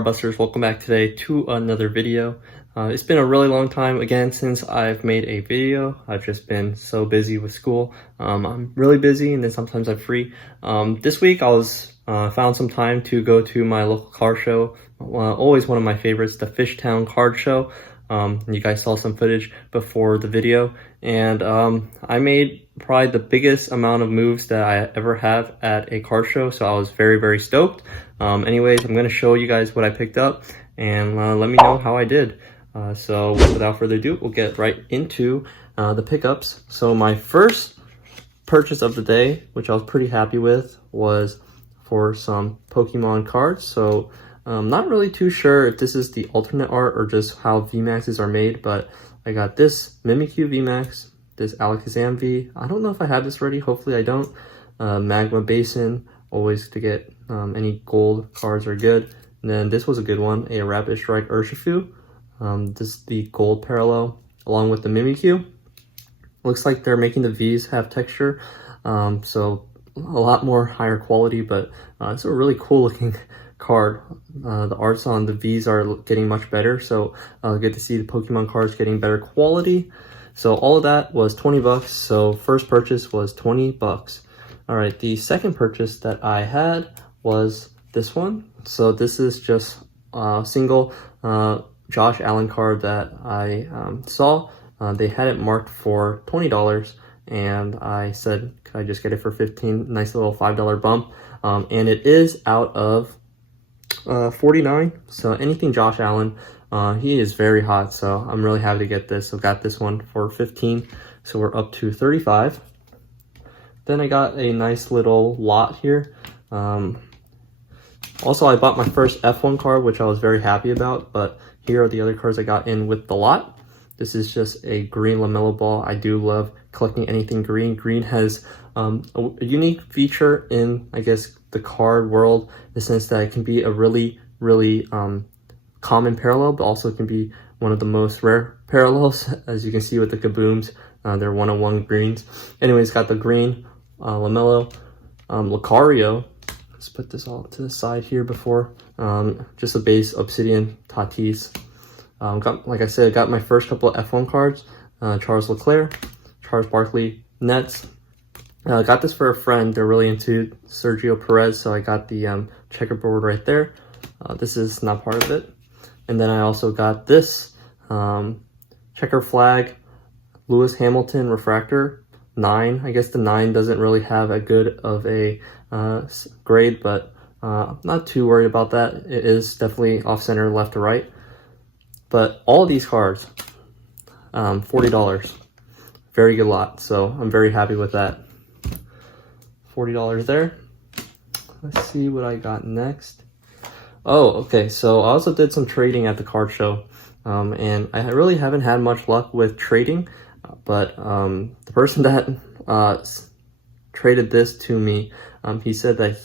Card Busters, welcome back today to another video. It's been a really long time again since I've made a video. I've just been so busy with school. I'm really busy and then sometimes I'm free. This week I was found some time to go to my local car show. Always one of my favorites, the Fishtown Card Show. You guys saw some footage before the video, and I made probably the biggest amount of moves that I ever have at a card show, so I was very stoked. Anyways, I'm going to show you guys what I picked up and let me know how I did. So without further ado, we'll get right into the pickups. So my first purchase of the day, which I was pretty happy with, was for some Pokemon cards. So I'm not really too sure if this is the alternate art or just how VMAXs are made, but I got this Mimikyu VMAX, this Alakazam V. I don't know if I have this already, hopefully I don't. Magma Basin, always to get any gold cards are good. And then this was a good one, a Rapid Strike Urshifu. This is the gold parallel along with the Mimikyu. Looks like they're making the Vs have texture, so a lot more higher quality, but it's a really cool looking card. The arts on the Vs are getting much better, so good to see the Pokemon cards getting better quality. So all of that was 20 bucks. So first purchase was 20 bucks. All right, the second purchase that I had was this one. So this is just a single Josh Allen card that I saw. They had it marked for $20, and I said, could I just get it for 15? Nice little $5 bump. And it is out of 49. So anything Josh Allen, he is very hot, so I'm really happy to get this. So got this one for 15, so we're up to 35. Then I got a nice little lot here. Also, I bought my first F1 card, which I was very happy about, but here are the other cards I got in with the lot. This is just a green LaMelo Ball. I do love collecting anything green. Green has a unique feature in, I guess, the card world, in the sense that it can be a really common parallel, but also can be one of the most rare parallels, as you can see with the Kabooms. They're 101 greens. Anyways, got the green LaMelo, Lucario. Let's put this all to the side here before. Just a base Obsidian Tatis. Like I said, got my first couple of F1 cards. Charles Leclerc, Charles Barkley, Nets. Got this for a friend. They're really into Sergio Perez, so I got the checkerboard right there. This is not part of it. And then I also got this checker flag Lewis Hamilton refractor 9. I guess the 9 doesn't really have a good of a grade, but not too worried about that. It is definitely off center, left to right. But all of these cards, $40. Very good lot, so I'm very happy with that. $40 there. Let's see what I got next. Oh, okay, so I also did some trading at the card show, and I really haven't had much luck with trading, but the person that traded this to me, he said that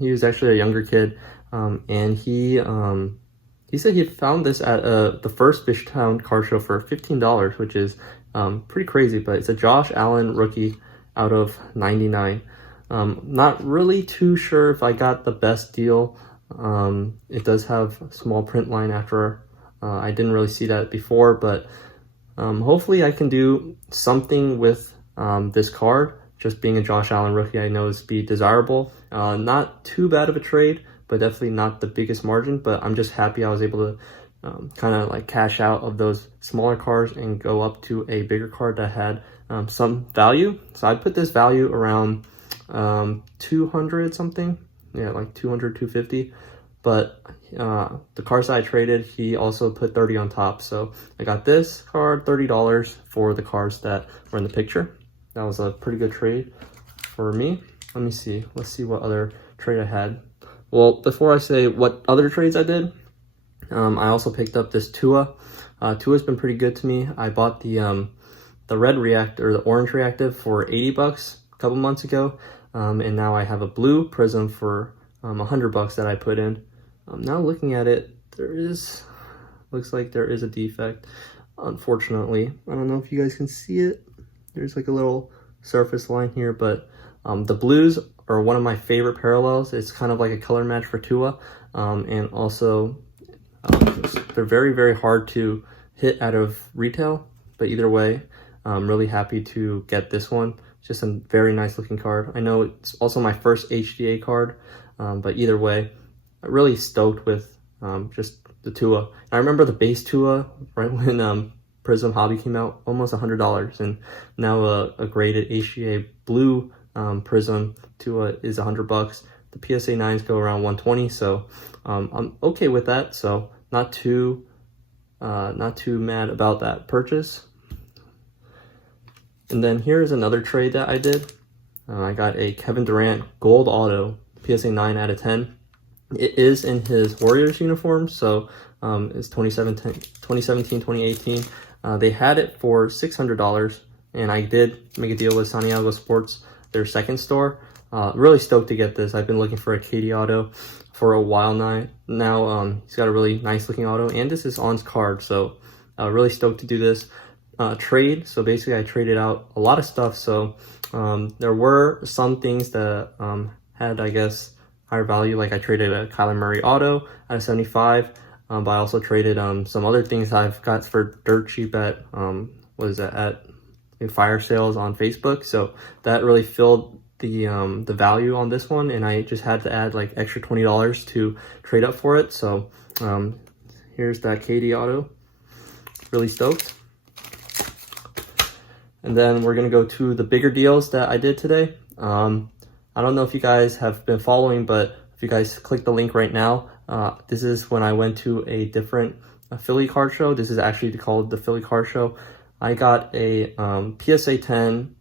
he was actually a younger kid, and he said he found this at the first Fishtown Card Show for $15, which is pretty crazy, but it's a Josh Allen rookie out of 99. Not really too sure if I got the best deal. It does have a small print line after. I didn't really see that before, but hopefully I can do something with this card. Just being a Josh Allen rookie, I know is be desirable. Not too bad of a trade, but definitely not the biggest margin. But I'm just happy I was able to kind of like cash out of those smaller cards and go up to a bigger card that had some value. So I put this value around 200 something, yeah, like 200, 250. But the cards that I traded, he also put 30 on top. So I got this card, $30 for the cards that were in the picture. That was a pretty good trade for me. Let me see. Let's see what other trade I had. Well, before I say what other trades I did, I also picked up this Tua. Tua's been pretty good to me. I bought the red reactor, the orange reactive for 80 bucks a couple months ago. And now I have a blue prism for 100 bucks that I put in. Now looking at it, looks like there is a defect, unfortunately. I don't know if you guys can see it. There's like a little surface line here, but the blues are one of my favorite parallels. It's kind of like a color match for Tua, and also They're very, very hard to hit out of retail, but either way, I'm really happy to get this one. It's just a very nice looking card. I know it's also my first HDA card, but either way, I'm really stoked with just the Tua. I remember the base Tua right when Prism Hobby came out, almost $100, and now a graded HDA blue Prism Tua is $100. The PSA 9s go around 120, so I'm okay with that. So not too mad about that purchase. And then here's another trade that I did. I got a Kevin Durant gold auto, PSA 9 out of 10. It is in his Warriors uniform, so it's 2017, 2018. They had it for $600, and I did make a deal with Santiago Sports, their second store. Really stoked to get this. I've been looking for a KD auto for a while now. He's got a really nice looking auto, and this is on his card, so really stoked to do this trade. So basically I traded out a lot of stuff. So there were some things that had, I guess, higher value. Like I traded a Kyler Murray auto at a 75, but I also traded some other things I've got for dirt cheap at at fire sales on Facebook. So that really filled the value on this one, and I just had to add like extra $20 to trade up for it. So here's that KD auto. Really stoked. And then we're gonna go to the bigger deals that I did today. I don't know if you guys have been following, but if you guys click the link right now, this is when I went to a different Philly card show. This is actually called the Philly Card Show. I got a PSA 10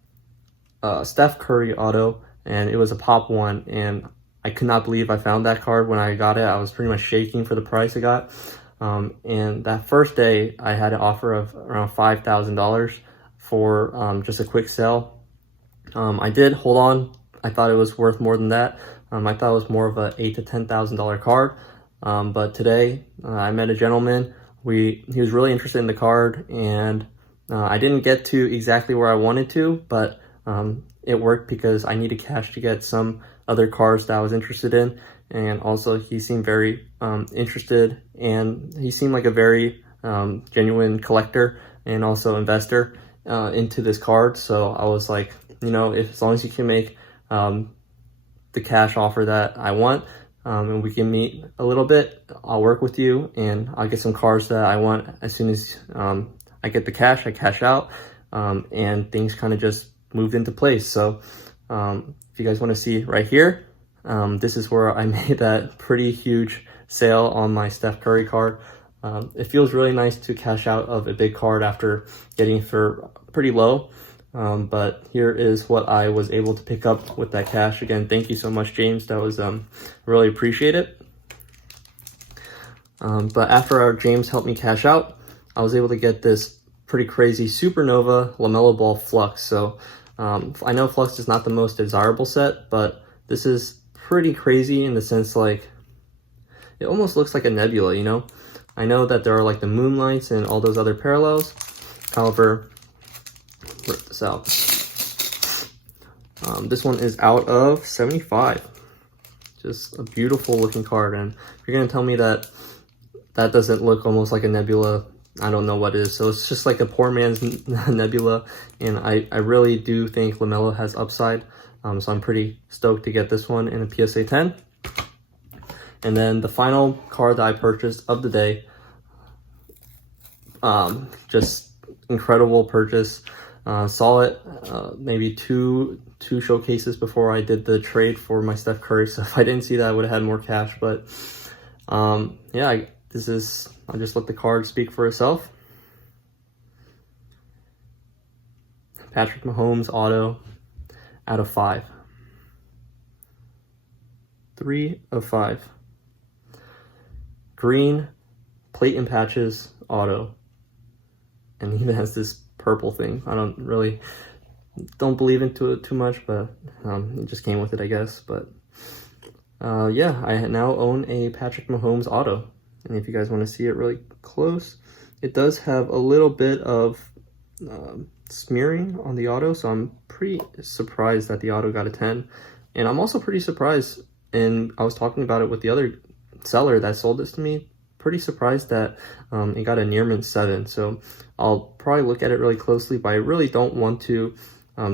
Steph Curry auto, and it was a pop one, and I could not believe I found that card when I got it. I was pretty much shaking for the price I got. And that first day, I had an offer of around $5,000 for just a quick sale. I did hold on. I thought it was worth more than that. I thought it was more of a $8,000 to $10,000 card. But today I met a gentleman. He was really interested in the card, and I didn't get to exactly where I wanted to, but it worked because I needed cash to get some other cards that I was interested in. And also he seemed very interested, and he seemed like a very genuine collector and also investor into this card. So I was like, you know, as long as you can make the cash offer that I want, and we can meet a little bit, I'll work with you, and I'll get some cards that I want. As soon as I get the cash, I cash out, and things kind of just moved into place. So if you guys want to see right here, this is where I made that pretty huge sale on my Steph Curry card. It feels really nice to cash out of a big card after getting for pretty low. But here is what I was able to pick up with that cash. Again, thank you so much, James. That was really appreciate it. But after our James helped me cash out, I was able to get this pretty crazy Supernova LaMelo Ball Flux. So I know Flux is not the most desirable set, but this is pretty crazy in the sense, like, it almost looks like a nebula, you know? I know that there are like the Moonlights and all those other parallels. However, rip this out. This one is out of 75. Just a beautiful looking card, and if you're gonna tell me that that doesn't look almost like a nebula, I don't know what is. So it's just like a poor man's nebula, and I really do think LaMelo has upside. So I'm pretty stoked to get this one in a PSA 10. And then the final card that I purchased of the day, just incredible purchase. Saw it maybe two showcases before I did the trade for my Steph Curry. So if I didn't see that, I would have had more cash. But yeah, I'll just let the card speak for itself. Patrick Mahomes auto out of 5. 3 of 5. Green plate and patches auto. And he even has this purple thing. I don't believe into it too much, but it just came with it, I guess. But yeah, I now own a Patrick Mahomes auto. And if you guys want to see it really close, it does have a little bit of smearing on the auto, so I'm pretty surprised that the auto got a 10. And I'm also pretty surprised, and I was talking about it with the other seller that sold this to me, pretty surprised that it got a near mint 7. So I'll probably look at it really closely, but I really don't want to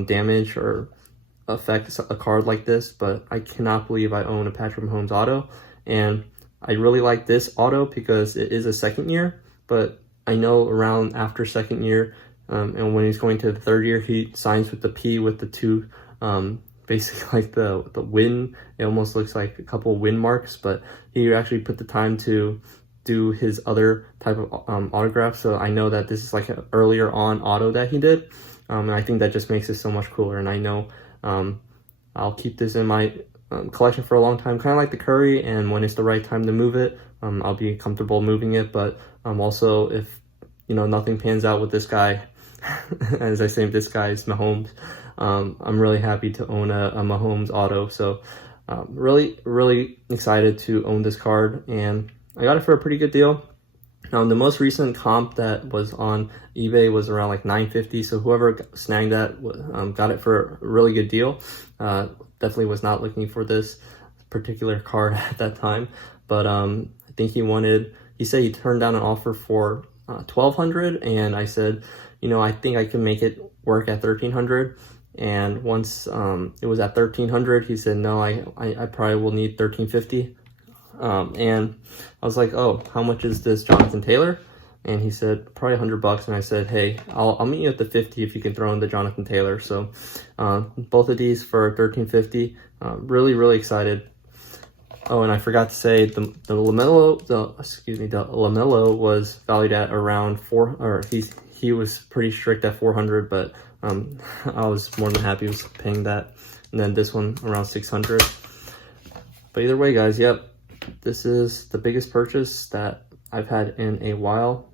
damage or affect a card like this. But I cannot believe I own a Patrick Mahomes auto, and I really like this auto because it is a second year, but I know around after second year, and when he's going to the third year, he signs with the P with the two, basically like the win. It almost looks like a couple win marks, but he actually put the time to do his other type of autograph. So I know that this is like an earlier on auto that he did, and I think that just makes it so much cooler. And I know I'll keep this in my collection for a long time, kind of like the Curry, and when it's the right time to move it, I'll be comfortable moving it. But also, if nothing pans out with this guy, as I say, this guy is Mahomes, I'm really happy to own a Mahomes auto. So really excited to own this card, and I got it for a pretty good deal. The most recent comp that was on eBay was around like $9.50, so whoever snagged that got it for a really good deal. Definitely was not looking for this particular card at that time, but I think he said he turned down an offer for $1,200, and I said, I think I can make it work at $1,300. And once it was at $1,300, he said, no, I probably will need $1,350. And I was like, oh, how much is this Jonathan Taylor? And he said, probably $100. And I said, hey, I'll meet you at the 50 if you can throw in the Jonathan Taylor. So both of these for $1,350. Really excited. Oh, and I forgot to say the LaMelo was valued at around he was pretty strict at 400, but I was more than happy with paying that. And then this one around 600. But either way, guys, yep, this is the biggest purchase that I've had in a while.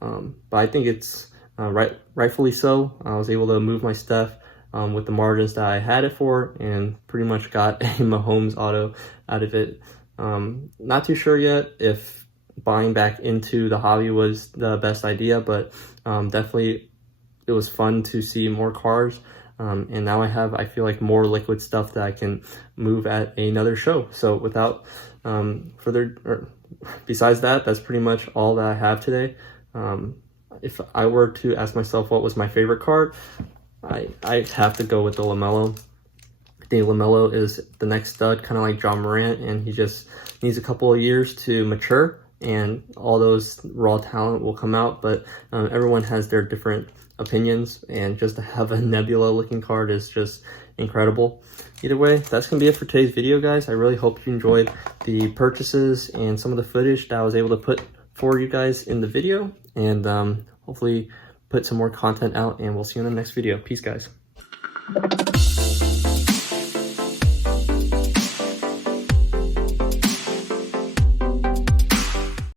But I think it's rightfully so. I was able to move my stuff with the margins that I had it for, and pretty much got a Mahomes auto out of it. Not too sure yet if buying back into the hobby was the best idea, but definitely it was fun to see more cars. And now I feel like more liquid stuff that I can move at another show. So without besides that, that's pretty much all that I have today. If I were to ask myself what was my favorite card, I have to go with the LaMelo. I think LaMelo is the next stud, kind of like John Morant, and he just needs a couple of years to mature, and all those raw talent will come out. But everyone has their different opinions, and just to have a Nebula looking card is just incredible. Either way, that's gonna be it for today's video, guys. I really hope you enjoyed the purchases and some of the footage that I was able to put for you guys in the video, and hopefully put some more content out, and we'll see you in the next video. Peace, guys.